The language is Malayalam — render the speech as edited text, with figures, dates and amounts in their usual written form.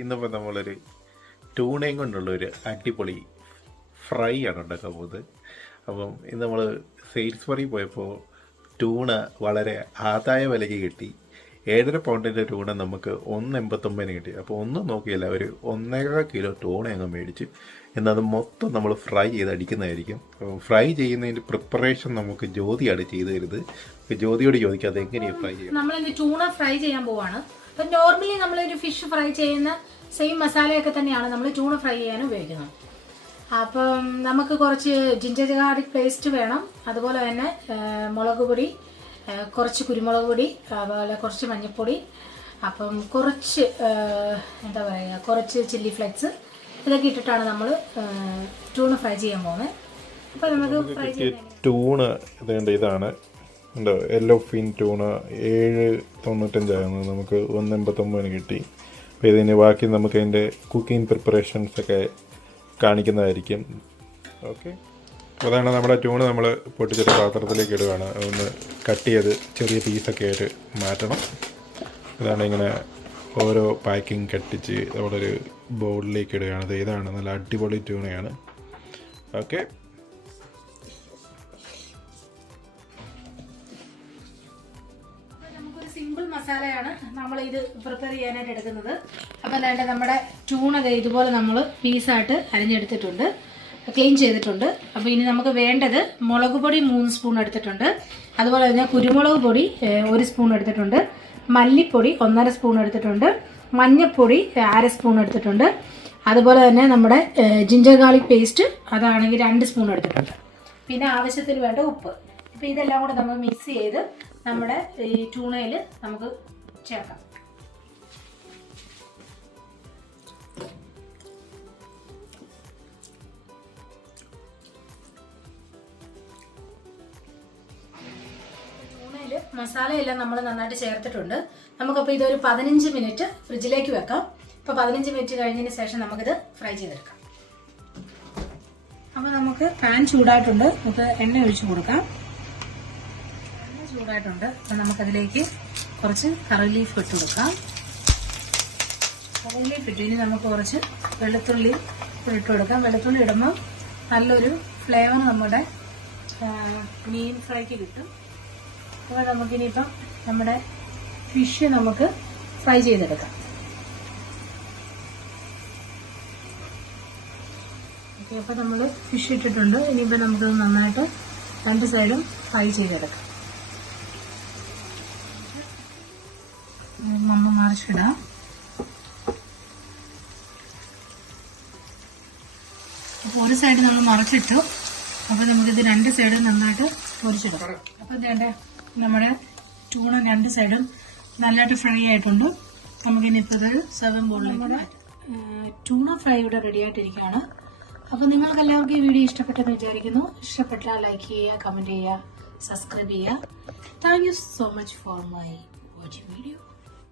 ഇന്നിപ്പോൾ നമ്മളൊരു ട്യൂണയും കൊണ്ടുള്ളൊരു അടിപൊളി ഫ്രൈ ആണ് ഉണ്ടാക്കാൻ പോകുന്നത്. അപ്പം ഇന്ന് നമ്മൾ സെയിൽസ് പറയിൽ പോയപ്പോൾ ട്യൂണ വളരെ ആദായ വിലയ്ക്ക് കിട്ടി. 7.5 പൗണ്ടിൻ്റെ ട്യൂണ നമുക്ക് 1.89 കിട്ടി. അപ്പോൾ ഒന്നും നോക്കിയില്ല, ഒരു 1.25 കിലോ ട്യൂണ അങ്ങ് മേടിച്ച് എന്നാൽ അത് മൊത്തം നമ്മൾ ഫ്രൈ ചെയ്ത് അടിക്കുന്നതായിരിക്കും. അപ്പോൾ ഫ്രൈ ചെയ്യുന്നതിൻ്റെ പ്രിപ്പറേഷൻ നമുക്ക് ജ്യോതിയാണ് ചെയ്തു തരുന്നത്. ജ്യോതിയോട് ചോദിക്കാതെ എങ്ങനെയാണ് ഫ്രൈ ചെയ്യുന്നത്. നമ്മളിന്ന് ട്യൂണ ഫ്രൈ ചെയ്യാൻ പോവാണ്. അപ്പം നോർമലി നമ്മളൊരു ഫിഷ് ഫ്രൈ ചെയ്യുന്ന സെയിം മസാലയൊക്കെ തന്നെയാണ് നമ്മൾ ട്യൂണ ഫ്രൈ ചെയ്യാൻ ഉപയോഗിക്കുന്നത്. അപ്പം നമുക്ക് കുറച്ച് ജിഞ്ചർ ഗാർലിക് പേസ്റ്റ് വേണം, അതുപോലെ തന്നെ മുളക് പൊടി, കുറച്ച് കുരുമുളക് പൊടി, അതുപോലെ കുറച്ച് മഞ്ഞൾപ്പൊടി, അപ്പം കുറച്ച് എന്താ പറയുക, കുറച്ച് ചില്ലി ഫ്ലെക്സ്, ഇതൊക്കെ ഇട്ടിട്ടാണ് നമ്മൾ ട്യൂണ ഫ്രൈ ചെയ്യാൻ പോകുന്നത്. അപ്പോൾ നമുക്ക് ഫ്രൈ ചെയ്യാൻ ട്യൂണ ഇതാണ് യെല്ലോ ഫിൻ ട്യൂണ 7.95 ആയിരുന്നു, നമുക്ക് 1.89 കിട്ടി. അപ്പോൾ ഇതിന് ബാക്കി നമുക്ക് അതിൻ്റെ കുക്കിംഗ് പ്രിപ്പറേഷൻസൊക്കെ കാണിക്കുന്നതായിരിക്കും. ഓക്കെ, അതാണ് നമ്മുടെ ട്യൂണ നമ്മൾ പൊട്ടിച്ചൊരു പാത്രത്തിലേക്ക് ഇടുകയാണ്. ഒന്ന് കട്ട് ചെയ്ത് ചെറിയ പീസൊക്കെ ആയിട്ട് മാറ്റണം. ഇതാണ് ഇങ്ങനെ ഓരോ പാക്കിങ് കട്ടിച്ച് നമ്മളൊരു ബൗളിലേക്ക് ഇടുകയാണ്. ഇതാണ് നല്ല അടിപൊളി ട്യൂണയാണ്. ഓക്കെ, സിമ്പിൾ മസാലയാണ് നമ്മൾ ഇത് പ്രിപ്പയർ ചെയ്യാനായിട്ട് എടുക്കുന്നത്. അപ്പം അതായത് നമ്മുടെ ട്യൂണ ഇതുപോലെ നമ്മൾ പീസായിട്ട് അരിഞ്ഞെടുത്തിട്ടുണ്ട്, ക്ലീൻ ചെയ്തിട്ടുണ്ട്. അപ്പോൾ ഇനി നമുക്ക് വേണ്ടത് മുളക് പൊടി 3 സ്പൂൺ എടുത്തിട്ടുണ്ട്, അതുപോലെ തന്നെ കുരുമുളക് പൊടി 1 സ്പൂൺ എടുത്തിട്ടുണ്ട്, മല്ലിപ്പൊടി 1.5 സ്പൂൺ എടുത്തിട്ടുണ്ട്, മഞ്ഞൾപ്പൊടി 1/2 സ്പൂൺ എടുത്തിട്ടുണ്ട്, അതുപോലെ തന്നെ നമ്മുടെ ജിഞ്ചർ ഗാർലിക് പേസ്റ്റ് അതാണെങ്കിൽ 2 സ്പൂൺ എടുത്തിട്ടുണ്ട്, പിന്നെ ആവശ്യത്തിന് വേണ്ട ഉപ്പ്. അപ്പോൾ ഇതെല്ലാം കൂടെ നമ്മൾ മിക്സ് ചെയ്ത് നമ്മുടെ ഈ ട്യൂണയിൽ നമുക്ക് ചേർക്കാം. ട്യൂണയിൽ മസാലയെല്ലാം നമ്മൾ നന്നായിട്ട് ചേർത്തിട്ടുണ്ട്. നമുക്കപ്പോൾ ഇതൊരു 15 മിനിറ്റ് ഫ്രിഡ്ജിലേക്ക് വെക്കാം. ഇപ്പോൾ 15 മിനിറ്റ് കഴിഞ്ഞതിന് ശേഷം നമുക്കിത് ഫ്രൈ ചെയ്തെടുക്കാം. അപ്പോൾ നമുക്ക് പാൻ ചൂടായിട്ടുണ്ട്, നമുക്ക് എണ്ണ ഒഴിച്ചു കൊടുക്കാം. ചൂടായിട്ടുണ്ട്. അപ്പം നമുക്കതിലേക്ക് കുറച്ച് കറി ലീഫ് ഇട്ട് കൊടുക്കാം. കറി ലീഫ് ഇട്ട് ഇനി നമുക്ക് കുറച്ച് വെളുത്തുള്ളി ഇട്ട് കൊടുക്കാം. വെളുത്തുള്ളി ഇടുമ്പോൾ നല്ലൊരു ഫ്ലേവർ നമ്മുടെ മീൻ ഫ്രൈക്ക് കിട്ടും. അപ്പോൾ നമുക്കിനിയിപ്പം നമ്മുടെ ഫിഷ് നമുക്ക് ഫ്രൈ ചെയ്തെടുക്കാം. ഓക്കെ, അപ്പോൾ നമ്മൾ ഫിഷ് ഇട്ടിട്ടുണ്ട്. ഇനിയിപ്പോൾ നമുക്കത് നന്നായിട്ട് 2 സൈഡും ഫ്രൈ ചെയ്തെടുക്കാം. നമ്മൾ മറിച്ചിടാം. അപ്പോൾ ഒരു സൈഡ് നമ്മൾ മറിച്ചിട്ടു. അപ്പോൾ നമുക്കിത് 2 സൈഡും നന്നായിട്ട് പൊരിച്ചിടാം. അപ്പോൾ ഇതേണ്ട നമ്മുടെ ട്യൂണ 2 സൈഡും നല്ലതായിട്ട് ഫ്രൈ ആയിട്ടുണ്ട്. നമുക്കിനിപ്പോൾ ഇതൊരു സെർവിംഗ് ബോളിലേക്ക് ട്യൂണ ഫ്രൈ ഇവിടെ റെഡി ആയിട്ടിരിക്കുകയാണ്. അപ്പോൾ നിങ്ങൾക്ക് എല്ലാവർക്കും ഈ വീഡിയോ ഇഷ്ടപ്പെട്ടെന്ന് വിചാരിക്കുന്നു. ഇഷ്ടപ്പെട്ടാൽ ലൈക്ക് ചെയ്യുക, കമൻറ്റ് ചെയ്യുക, സബ്സ്ക്രൈബ് ചെയ്യുക. Thank you so much for my watching video.